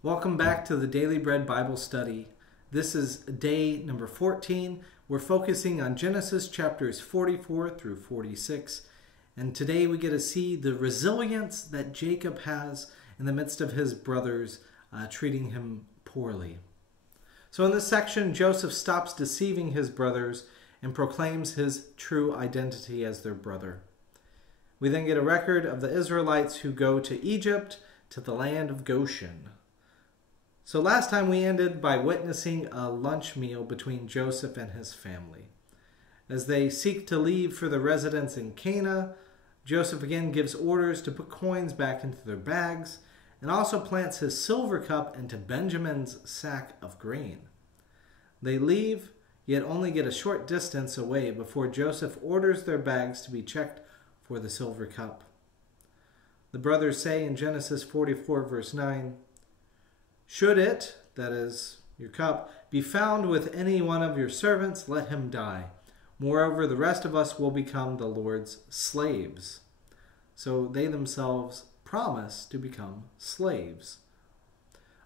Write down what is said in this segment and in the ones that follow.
Welcome back to the Daily Bread Bible Study. This is day number 14. We're focusing on Genesis chapters 44 through 46. And today we get to see the resilience that Jacob has in the midst of his brothers treating him poorly. So in this section, Joseph stops deceiving his brothers and proclaims his true identity as their brother. We then get a record of the Israelites who go to Egypt, to the land of Goshen. So last time we ended by witnessing a lunch meal between Joseph and his family. As they seek to leave for the residence in Canaan, Joseph again gives orders to put coins back into their bags and also plants his silver cup into Benjamin's sack of grain. They leave, yet only get a short distance away before Joseph orders their bags to be checked for the silver cup. The brothers say in Genesis 44 verse 9, "Should it," that is, your cup, "be found with any one of your servants, let him die. Moreover, the rest of us will become the Lord's slaves." So they themselves promise to become slaves.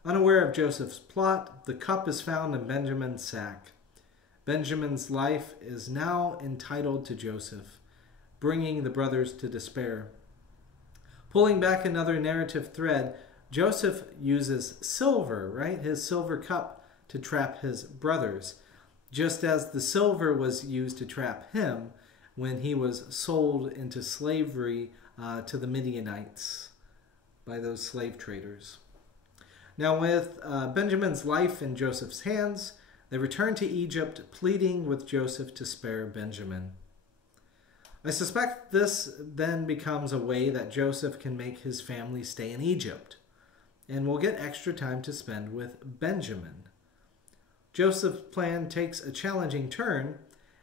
Unaware of Joseph's plot, the cup is found in Benjamin's sack. Benjamin's life is now entitled to Joseph, bringing the brothers to despair. Pulling back another narrative thread, Joseph uses silver, right? His silver cup to trap his brothers, just as the silver was used to trap him when he was sold into slavery to the Midianites by those slave traders. Now with Benjamin's life in Joseph's hands, they return to Egypt, pleading with Joseph to spare Benjamin. I suspect this then becomes a way that Joseph can make his family stay in Egypt, and will get extra time to spend with Benjamin. Joseph's plan takes a challenging turn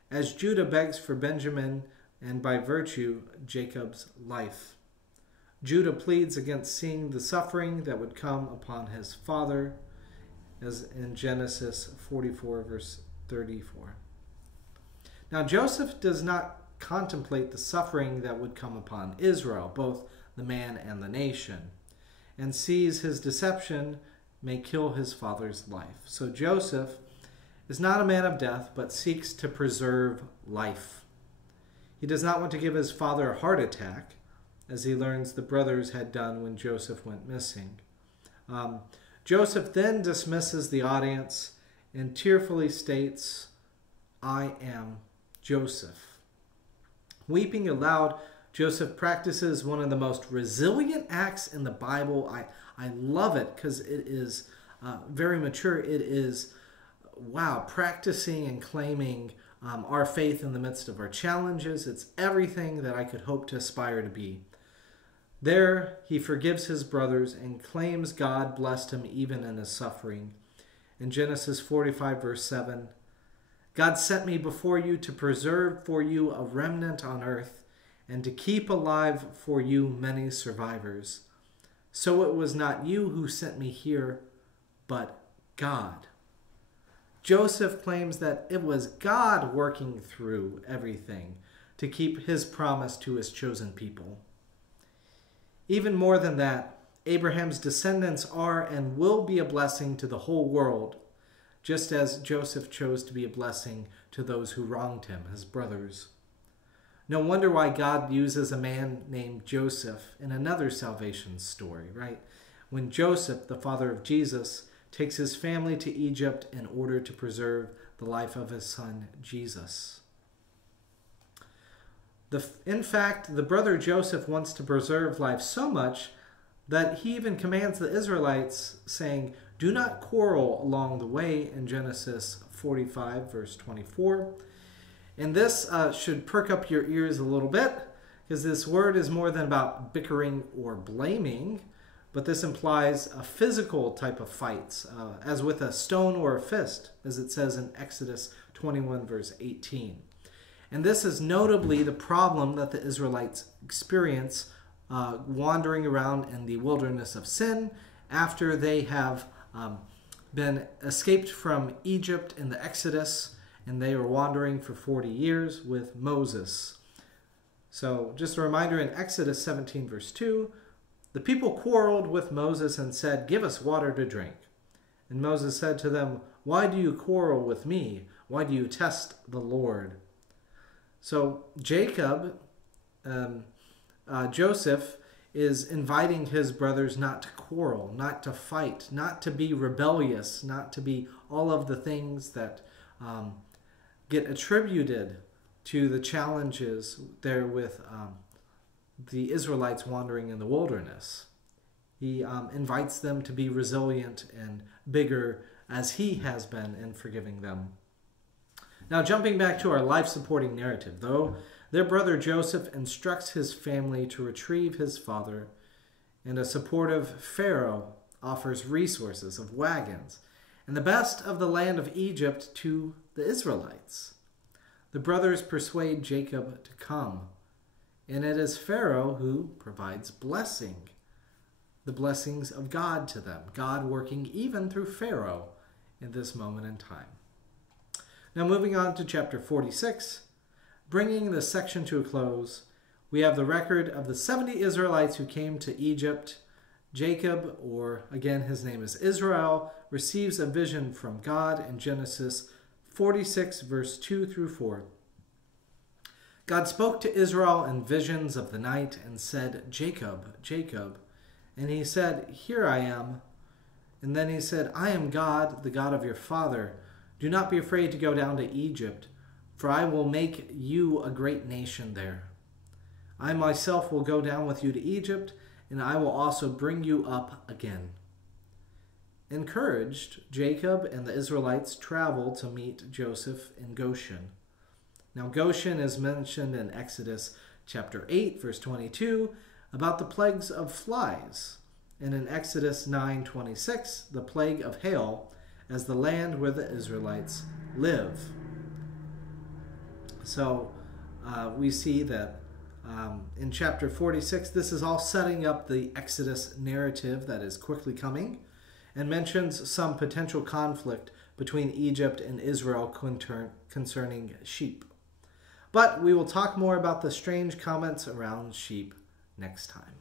as Judah begs for Benjamin and by virtue Jacob's life. Judah pleads against seeing the suffering that would come upon his father, as in Genesis 44 verse 34. Now Joseph does not contemplate the suffering that would come upon Israel, both the man and the nation, and sees his deception may kill his father's life. So Joseph is not a man of death, but seeks to preserve life. He does not want to give his father a heart attack, as he learns the brothers had done when Joseph went missing. Joseph then dismisses the audience and tearfully states, "I am Joseph." Weeping aloud, Joseph practices one of the most resilient acts in the Bible. I love it because it is very mature. It is, practicing and claiming our faith in the midst of our challenges. It's everything that I could hope to aspire to be. There, he forgives his brothers and claims God blessed him even in his suffering. In Genesis 45, verse 7, "God sent me before you to preserve for you a remnant on earth, and to keep alive for you many survivors. So it was not you who sent me here, but God." Joseph claims that it was God working through everything to keep his promise to his chosen people. Even more than that, Abraham's descendants are and will be a blessing to the whole world, just as Joseph chose to be a blessing to those who wronged him, his brothers. No wonder why God uses a man named Joseph in another salvation story, right? When Joseph, the father of Jesus, takes his family to Egypt in order to preserve the life of his son, Jesus. In fact, the brother Joseph wants to preserve life so much that he even commands the Israelites, saying, "Do not quarrel along the way," in Genesis 45, verse 24. And this should perk up your ears a little bit, because this word is more than about bickering or blaming, but this implies a physical type of fights, as with a stone or a fist, as it says in Exodus 21, verse 18. And this is notably the problem that the Israelites experience wandering around in the wilderness of sin after they have been escaped from Egypt in the Exodus, and they were wandering for 40 years with Moses. So just a reminder, in Exodus 17 verse 2, The people quarreled with Moses and said, "Give us water to drink." And Moses said to them, "Why do you quarrel with me? Why do you test the Lord?" So Joseph is inviting his brothers not to quarrel, not to fight, not to be rebellious, not to be all of the things that get attributed to the challenges there with the Israelites wandering in the wilderness. He invites them to be resilient and bigger as he has been in forgiving them. Now, jumping back to our life-supporting narrative, though, their brother Joseph instructs his family to retrieve his father, and a supportive Pharaoh offers resources of wagons and the best of the land of Egypt to the Israelites. The brothers persuade Jacob to come, and it is Pharaoh who provides blessing, the blessings of God to them, God working even through Pharaoh in this moment in time. Now moving on to chapter 46, bringing this section to a close, we have the record of the 70 Israelites who came to Egypt. Jacob, or again his name is Israel, receives a vision from God in Genesis 46 verse 2 through 4. God spoke to Israel in visions of the night and said, "Jacob, Jacob." And he said, "Here I am." And then he said, "I am God, the God of your father. Do not be afraid to go down to Egypt, for I will make you a great nation there. I myself will go down with you to Egypt, and I will also bring you up again." Encouraged, Jacob and the Israelites travel to meet Joseph in Goshen. Now, Goshen is mentioned in Exodus chapter 8, verse 22, about the plagues of flies, and in Exodus 9:26, the plague of hail, as the land where the Israelites live. So we see that in chapter 46, this is all setting up the Exodus narrative that is quickly coming, and mentions some potential conflict between Egypt and Israel concerning sheep. But we will talk more about the strange comments around sheep next time.